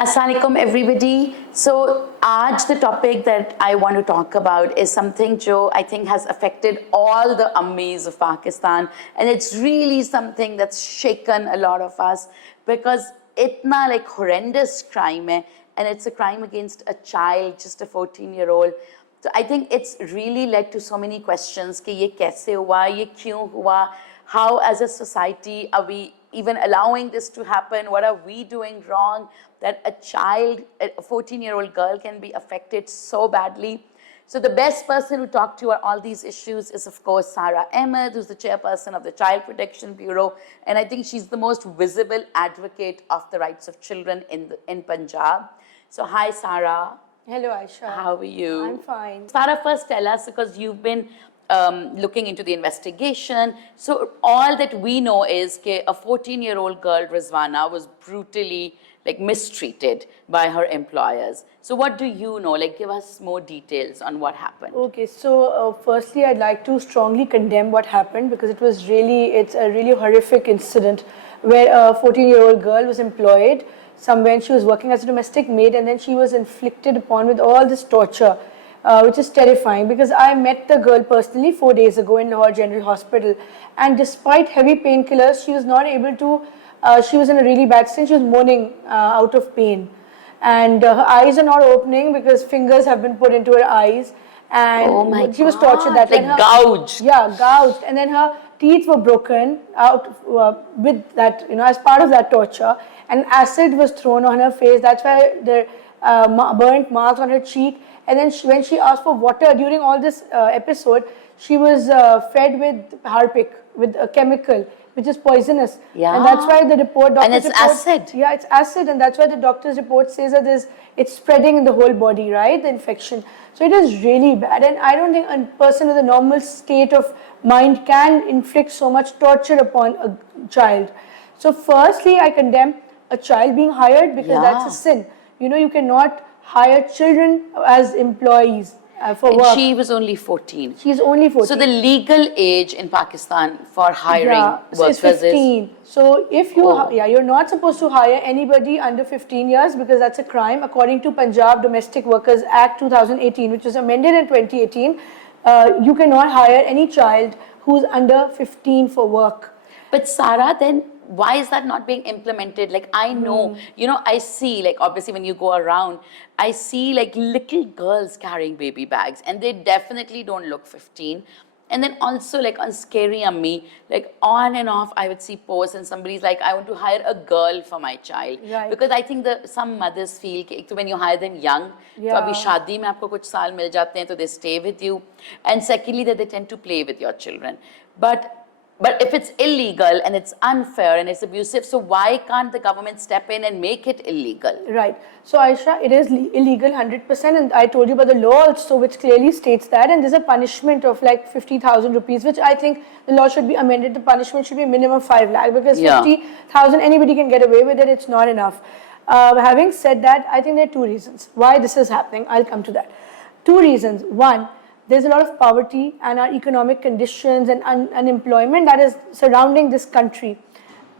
Assalamualaikum everybody. So आज the topic that I want to talk about is something जो I think has affected all the ammis of Pakistan, and it's really something that's shaken a lot of us because itna like horrendous crime hai, and it's a crime against a child, just a 14-year-old. So I think it's really led to so many questions कि ये कैसे हुआ, ये क्यों हुआ, how as a society are we even allowing this to happen, what are we doing wrong that a child, a 14-year-old girl can be affected so badly. So the best person to talk to on all these issues is of course Sarah Ahmed, who's the chairperson of the Child Protection Bureau, and I think she's the most visible advocate of the rights of children in Punjab. So hi Sarah. Hello Aisha. How are you? I'm fine. Sarah, first tell us, because you've been looking into the investigation. So all that we know is that a 14-year-old girl, Rizwana, was brutally mistreated by her employers. So what do you know? Give us more details on what happened. Okay, so firstly, I'd like to strongly condemn what happened because it's a really horrific incident where a 14-year-old girl was employed somewhere and she was working as a domestic maid, and then she was inflicted upon with all this torture. Which is terrifying because I met the girl personally 4 days ago in Lahore General Hospital, and despite heavy painkillers, she was not able to, she was in a really bad state, she was moaning out of pain, and her eyes are not opening because fingers have been put into her eyes, and she was tortured that way. Gouged. Yeah, gouged, and then her teeth were broken out with that, as part of that torture, and acid was thrown on her face. That's why there burnt marks on her cheek. And then when she asked for water during all this episode, she was fed with harpic, with a chemical which is poisonous. Yeah. And that's why the report, and it's acid. Yeah, it's acid, and that's why the doctor's report says that it's spreading in the whole body, right? The infection. So it is really bad, and I don't think a person with a normal state of mind can inflict so much torture upon a child. So firstly, I condemn a child being hired because that's a sin. You cannot hire children as employees for work. She was only 14. She's only 14. So the legal age in Pakistan for hiring workers is 15. So if you, you're not supposed to hire anybody under 15 years because that's a crime according to Punjab Domestic Workers Act 2018, which was amended in 2018. You cannot hire any child who's under 15 for work. But Sarah, then why is that not being implemented? I know, I see, obviously when you go around, I see little girls carrying baby bags, and they definitely don't look 15. And then also on Scary Ammi, on and off, I would see posts and somebody's like, I want to hire a girl for my child. Right. Because I think some mothers feel that when you hire them young, so abhi shaadi mein aapko kuch saal mil jate hain, so they stay with you. And secondly, that they tend to play with your children. But if it's illegal and it's unfair and it's abusive, so why can't the government step in and make it illegal? Right. So Aisha, it is illegal 100%, and I told you about the law also, which clearly states that, and there's a punishment of 50,000 rupees, which I think the law should be amended. The punishment should be minimum 5 lakh because 50,000 anybody can get away with it. It's not enough. Having said that, I think there are two reasons why this is happening. I'll come to that. Two reasons. One, there's a lot of poverty and our economic conditions and unemployment that is surrounding this country.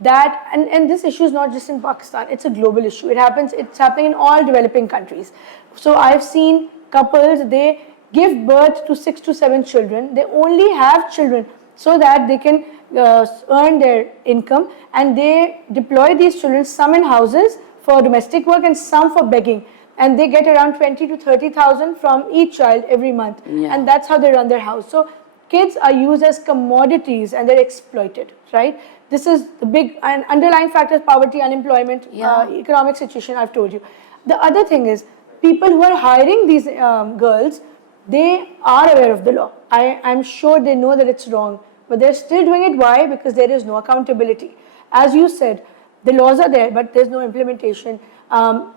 And this issue is not just in Pakistan, it's a global issue. It's happening in all developing countries. So I've seen couples, they give birth to 6 to 7 children. They only have children so that they can earn their income, and they deploy these children, some in houses for domestic work and some for begging. And they get around 20 to 30,000 from each child every month. Yeah. And that's how they run their house. So kids are used as commodities and they're exploited, right? This is the big and underlying factors: poverty, unemployment, economic situation, I've told you. The other thing is, people who are hiring these girls, they are aware of the law. I'm sure they know that it's wrong, but they're still doing it. Why? Because there is no accountability. As you said, the laws are there, but there's no implementation.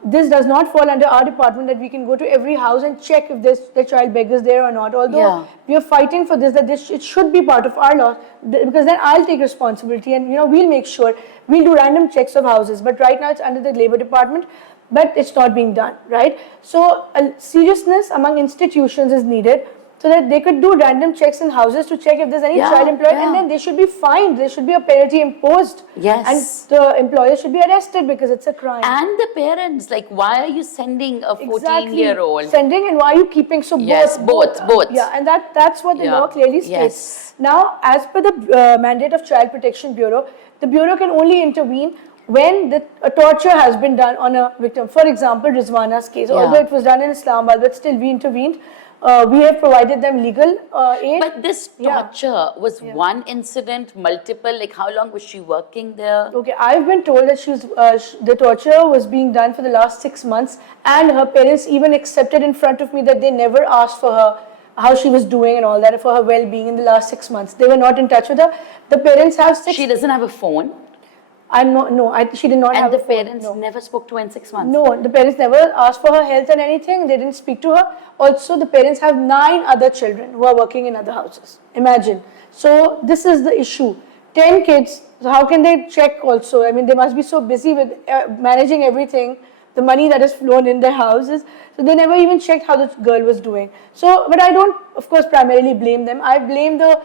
This does not fall under our department that we can go to every house and check if the child beggar is there or not. Although we are fighting for this, that it should be part of our law, because then I'll take responsibility and we'll make sure, we'll do random checks of houses. But right now it's under the Labour Department, but it's not being done, right? So seriousness among institutions is needed. so that they could do random checks in houses to check if there's any child employed, and then they should be fined. There should be a penalty imposed. Yes. And the employer should be arrested because it's a crime. And the parents, like, why are you sending a 14-year-old? Sending, and why are you keeping? So both. Yeah, and that's what the law clearly states. Yes. Now, as per the mandate of Child Protection Bureau, the Bureau can only intervene when a torture has been done on a victim. For example, Rizwana's case, although it was done in Islamabad, but still we intervened. We have provided them legal aid. But this torture was one incident, multiple, like how long was she working there? Okay, I've been told that the torture was being done for the last 6 months, and her parents even accepted in front of me that they never asked for her, how she was doing and all that, for her well-being in the last 6 months. They were not in touch with her. The parents have She doesn't have a phone? She did not have a phone. And the parents never spoke to her in 6 months? No, the parents never asked for her health and anything. They didn't speak to her. Also, the parents have 9 other children who are working in other houses. Imagine. So, this is the issue. 10 kids, so how can they check also? I mean, they must be so busy with managing everything, the money that has flown in their houses. So, they never even checked how the girl was doing. So, but I don't, of course, primarily blame them. I blame the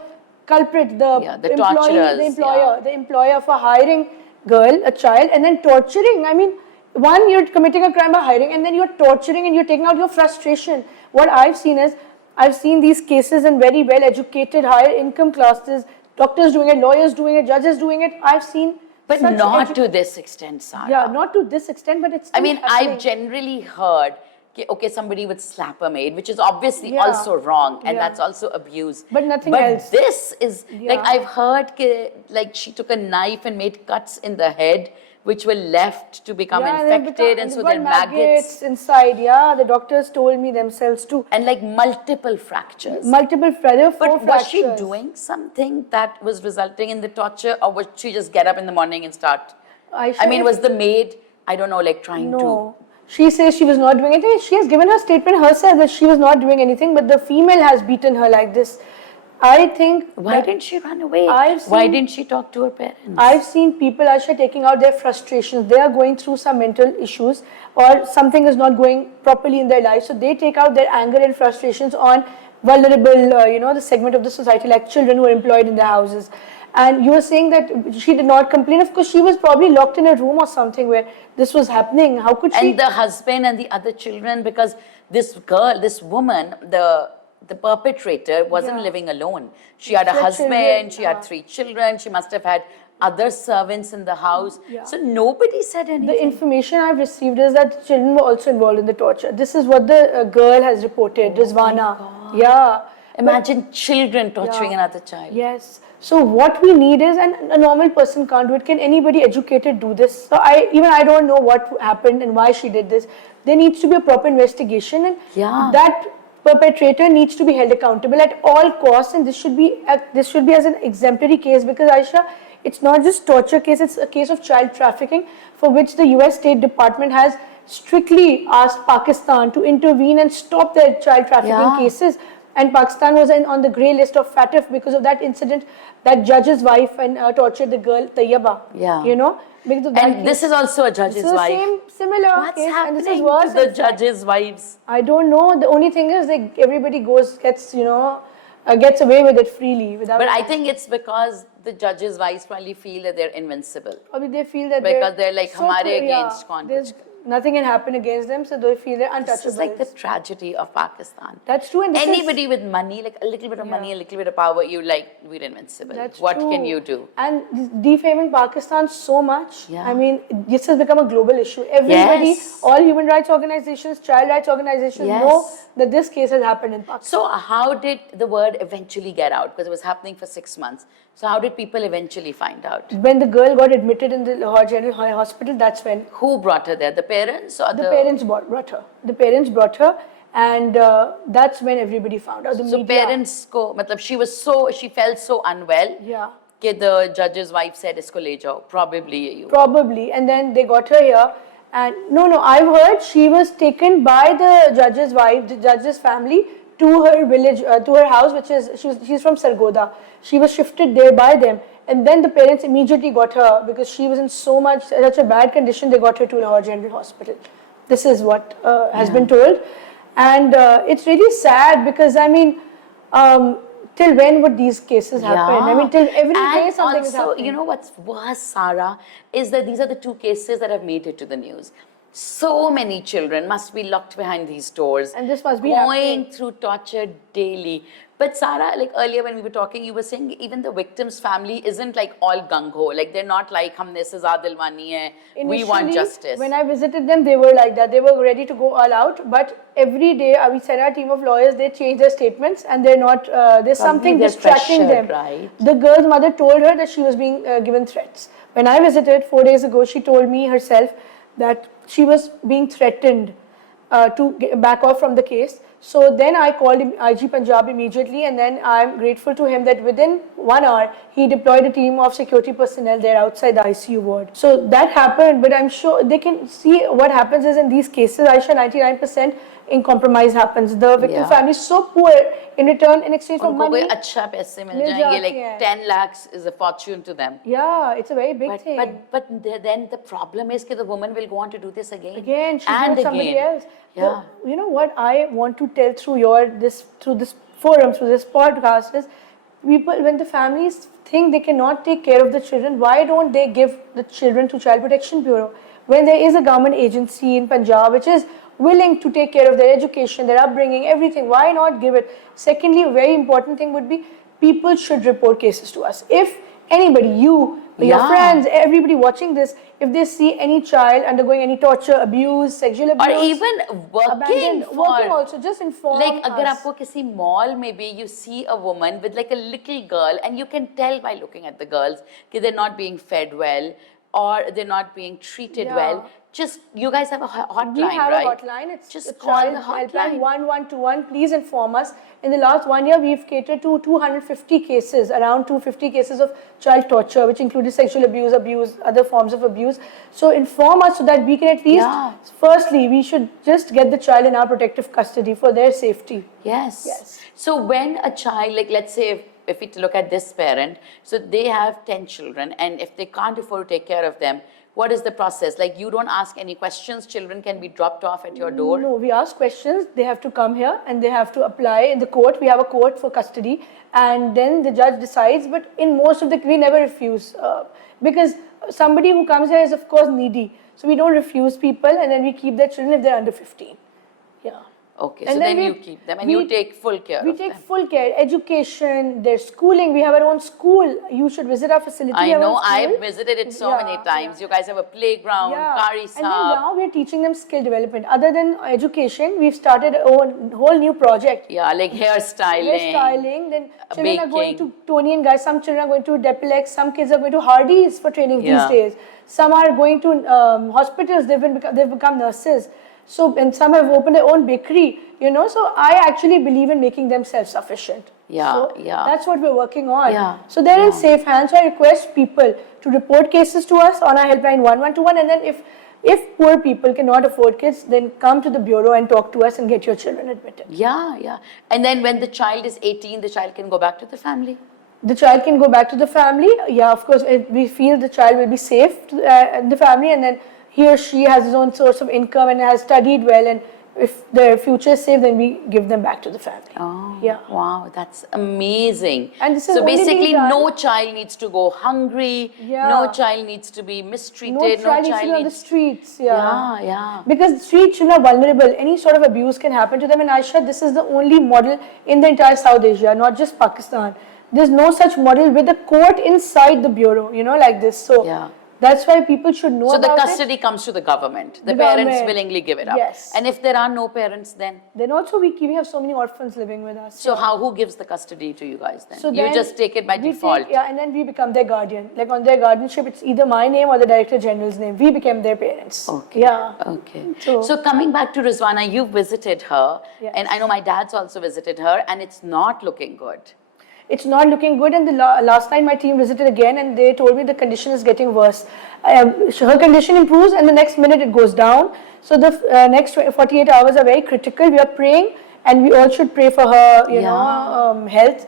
culprit, the torturers, the employer for hiring a child, and then torturing. I mean, one, you're committing a crime by hiring, and then you're torturing and you're taking out your frustration. What I've seen these cases in very well educated, higher income classes, doctors doing it, lawyers doing it, judges doing it. I've seen. But not to this extent, Sarah. Yeah, not to this extent, but it's. I mean, I've generally heard, okay, somebody would slap a maid, which is obviously also wrong, and that's also abuse. But nothing else. But this is, like, I've heard, like, she took a knife and made cuts in the head, which were left to become infected, and so there are maggots inside. Yeah, the doctors told me themselves too. And like multiple fractures. Multiple fractures. But was she doing something that was resulting in the torture, or would she just get up in the morning and start? I mean, was the maid, I don't know, like trying to... She says she was not doing anything. She has given her statement herself that she was not doing anything, but the female has beaten her like this. I think... Why didn't she run away? Why didn't she talk to her parents? I've seen people actually taking out their frustrations. They are going through some mental issues, or something is not going properly in their life. So they take out their anger and frustrations on vulnerable, the segment of the society, like children who are employed in their houses. And you were saying that she did not complain. Of course, she was probably locked in a room or something where this was happening. How could she? And the husband and the other children, because this girl, this woman, the perpetrator wasn't living alone. She had a husband, she had 3 children, she must have had other servants in the house. So nobody said anything. The information I've received is that children were also involved in the torture. This is what the girl has reported, Rizwana. Yeah. Imagine children torturing another child. Yes. So what we need is, and a normal person can't do it. Can anybody educated do this? So I don't know what happened and why she did this. There needs to be a proper investigation, and that perpetrator needs to be held accountable at all costs. And this should be as an exemplary case, because Aisha, it's not just torture case; it's a case of child trafficking, for which the U.S. State Department has strictly asked Pakistan to intervene and stop their child trafficking cases. And Pakistan was on the grey list of FATF because of that incident. That judge's wife and tortured the girl Tayyaba. Because of that and this is also a judge's wife. Similar What's case, happening and this is worse to the judges' wives? I don't know. The only thing is that everybody gets away with it freely without. But I think it's because the judges' wives probably feel that they're invincible. I mean, they feel that because they're like, so "Hamare against there's nothing can happen against them," so they feel they're untouchable. This is like the tragedy of Pakistan. That's true. And anybody with money, like a little bit of money, a little bit of power, we're invincible. That's what true. Can you do? And defaming Pakistan so much. I mean, this has become a global issue. Everybody, all human rights organizations, child rights organizations know that this case has happened in Pakistan. So how did the word eventually get out? Because it was happening for 6 months. So how did people eventually find out? When the girl got admitted in the Lahore General Hospital, that's when. Who brought her there? The parents or the parents brought her. The parents brought her, and that's when everybody found out. So parents she felt so unwell. The judge's wife said, "Isko le jao." Probably, and then they got her here. And no, I've heard she was taken by the judge's wife, the judge's family, to her village, to her house, which is she's from Sargodha. She was shifted there by them, and then the parents immediately got her because she was in such a bad condition. They got her to Lahore General Hospital. This is what has been told, and it's really sad because I mean, Till when would these cases happen? I mean, till every day something is happening. Also, you know what's worse, Sarah, is that these are the two cases that have made it to the news. So many children must be locked behind these doors. And this must be going through torture daily. But Sarah, like earlier when we were talking, you were saying even the victim's family isn't like all gung-ho. Like they're not like, humne saza dilwani hai, we want justice. When I visited them, they were like that. They were ready to go all out. But every day, we sent our team of lawyers, they change their statements and they're not, there's something distracting them. Right? The girl's mother told her that she was being given threats. When I visited 4 days ago, she told me herself that she was being threatened to back off from the case. So then I called IG Punjab immediately, and then I'm grateful to him that within 1 hour, he deployed a team of security personnel there outside the ICU ward. So that happened, but I'm sure they can see what happens is in these cases, Aisha, 99% in compromise happens. The victim family is so poor in return, in exchange for money. Achha paise mil jayenge, like 10 lakhs is a fortune to them. Yeah, it's a very big thing. But then the problem is that the woman will go on to do this again. Again, she'll do it somebody else. Yeah. You know what I want to tell through this forum, through this podcast is, people, when the families think they cannot take care of the children, why don't they give the children to Child Protection Bureau? When there is a government agency in Punjab which is willing to take care of their education, their upbringing, everything, why not give it? Secondly, a very important thing would be, people should report cases to us. If anybody, you, your friends, everybody watching this, if they see any child undergoing any torture, abuse, sexual abuse, or even working also, just inform like, us. agar aapko kisi mall maybe you see a woman with like a little girl, and you can tell by looking at the girls that they're not being fed well or they're not being treated well. Just, you guys have a hotline, we have right? a hotline. It's just call the hotline 1121. Please inform us. In the last 1 year, we've catered to 250 cases, around 250 cases of child torture, which included sexual abuse, other forms of abuse. So inform us so that we can at least, firstly, we should just get the child in our protective custody for their safety. Yes. So when a child, like let's say if we look at this parent, so they have 10 children, and if they can't afford to take care of them, what is the process? Like, you don't ask any questions, children can be dropped off at your door? No, we ask questions. They have to come here and they have to apply in the court. We have a court for custody, and then the judge decides. But in most of we never refuse, because somebody who comes here is of course needy. So we don't refuse people, and then we keep their children if they're under 15. Yeah. Okay, and so then you keep them and you take full care of them. We take full care. Education, their schooling. We have our own school. You should visit our facility. I know, I've visited it so many times. You guys have a playground, Kari Saab. And then now we're teaching them skill development. Other than education, we've started a whole new project. Yeah, like hairstyling. Then children are going to Tony and Guys. Some children are going to Depilex. Some kids are going to Hardy's for training these days. Some are going to hospitals. They've become nurses. So, and some have opened their own bakery, you know. So, I actually believe in making them self-sufficient. That's what we're working on. So, they're in safe hands. So, I request people to report cases to us on our helpline 1121. And then if poor people cannot afford kids, then come to the bureau and talk to us and get your children admitted. And then when the child is 18, the child can go back to the family? The child can go back to the family. Yeah, of course, we feel the child will be safe in the family, and then he or she has his own source of income and has studied well, and if their future is safe, then we give them back to the family. Wow, that's amazing. And this is so basically, no child needs to go hungry. No child needs to be mistreated. No child needs to be on the streets. Yeah. Because street children are vulnerable. Any sort of abuse can happen to them. And Aisha, this is the only model in the entire South Asia, not just Pakistan. There's no such model with a court inside the bureau, you know, like this. So that's why people should know about it. So the custody comes to the government. The parents willingly give it up. Yes. And if there are no parents, then? Then also we have so many orphans living with us. So who gives the custody to you guys then? So you just take it by default? And then we become their guardian. Like on their guardianship, it's either my name or the Director General's name. We became their parents. Okay. Okay. So coming back to Rizwana, you visited her. And I know my dad's also visited her, and it's not looking good. It's not looking good, and the last time my team visited again, and they told me the condition is getting worse. Her condition improves, and the next minute it goes down. So the next 48 hours are very critical. We are praying, and we all should pray for her, you know, health.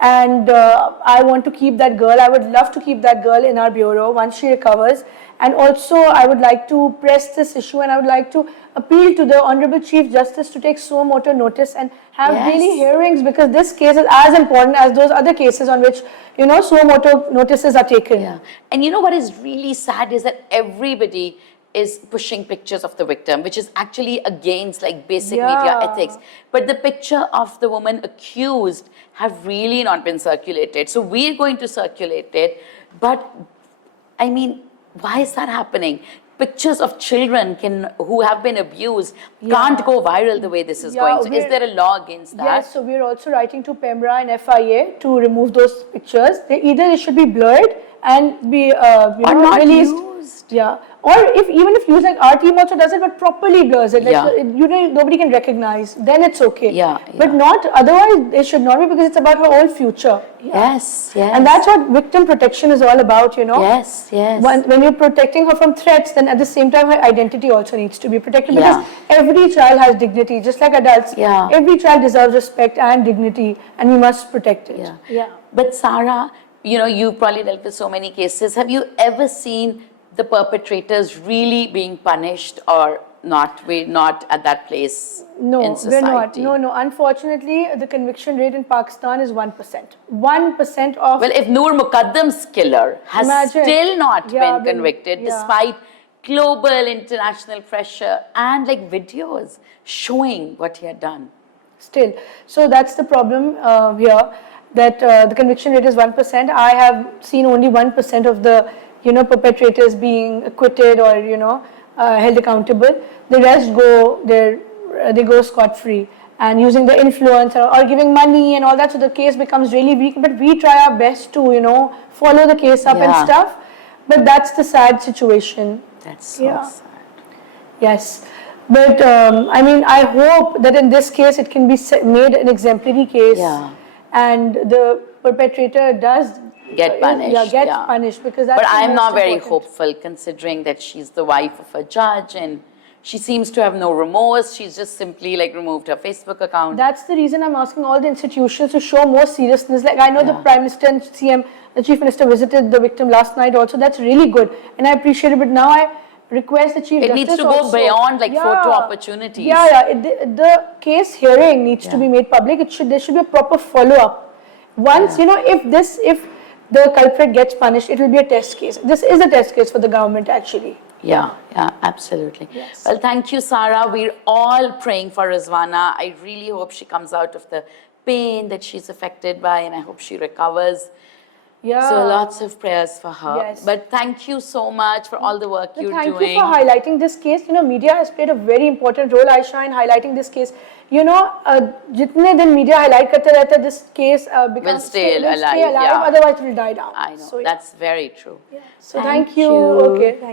And I want to keep that girl. I would love to keep that girl in our bureau once she recovers. And also, I would like to press this issue, and I would like to appeal to the Honorable Chief Justice to take suo motu notice and have daily hearings, because this case is as important as those other cases on which, you know, suo motu notices are taken. Yeah. And you know what is really sad is that everybody is pushing pictures of the victim, which is actually against like basic media ethics. But the picture of the woman accused have really not been circulated. So we're going to circulate it. But I mean, why is that happening? Pictures of children who have been abused can't go viral the way this is going. So is there a law against that? Yes, so we're also writing to PEMRA and FIA to remove those pictures. They should be blurred and be not released. Used. Yeah, or even if used, like our team also does it, but properly blurs it. Like, so nobody can recognize. Then it's okay. But not otherwise. It should not be, because it's about her whole future. Yes, yes. And that's what victim protection is all about, you know. Yes, yes. When you're protecting her from threats, then at the same time her identity also needs to be protected, because every child has dignity, just like adults. Every child deserves respect and dignity, and we must protect it. But Sarah, you know, you probably dealt with so many cases. Have you ever seen the perpetrators really being punished, or not? We're not at that place in society. We're not. No. Unfortunately, the conviction rate in Pakistan is 1%. 1% of... Well, if Noor Muqaddam's killer has still not been convicted, despite global international pressure and like videos showing what he had done. Still. So that's the problem here, that the conviction rate is 1%. I have seen only 1% of the perpetrators being acquitted or, held accountable. The rest they go scot-free, and using the influence or giving money and all that, so the case becomes really weak. But we try our best to, follow the case up and stuff. But that's the sad situation. That's so sad. Yes. But, I mean, I hope that in this case it can be made an exemplary case. And the perpetrator does get punished. Punished, because that's... But I'm not very hopeful, considering that she's the wife of a judge and she seems to have no remorse. She's just simply like removed her Facebook account. That's the reason I'm asking all the institutions to show more seriousness. Like, I know the Prime Minister and CM, the Chief Minister, visited the victim last night also. That's really good, and I appreciate it. But now I request the Chief Justice needs to go beyond like photo opportunities. The case hearing needs to be made public. There should be a proper follow-up. Once, if the culprit gets punished, it will be a test case. This is a test case for the government, actually. Yeah, absolutely. Yes. Well, thank you, Sarah. We're all praying for Rizwana. I really hope she comes out of the pain that she's affected by, and I hope she recovers. So lots of prayers for her. Yes. But thank you so much for all the work you're doing. Thank you for highlighting this case. Media has played a very important role, Aisha, in highlighting this case. Jitne din media highlight karte rehte, this case will stay alive. Otherwise it will die down. I know, that's very true. So thank you. Okay.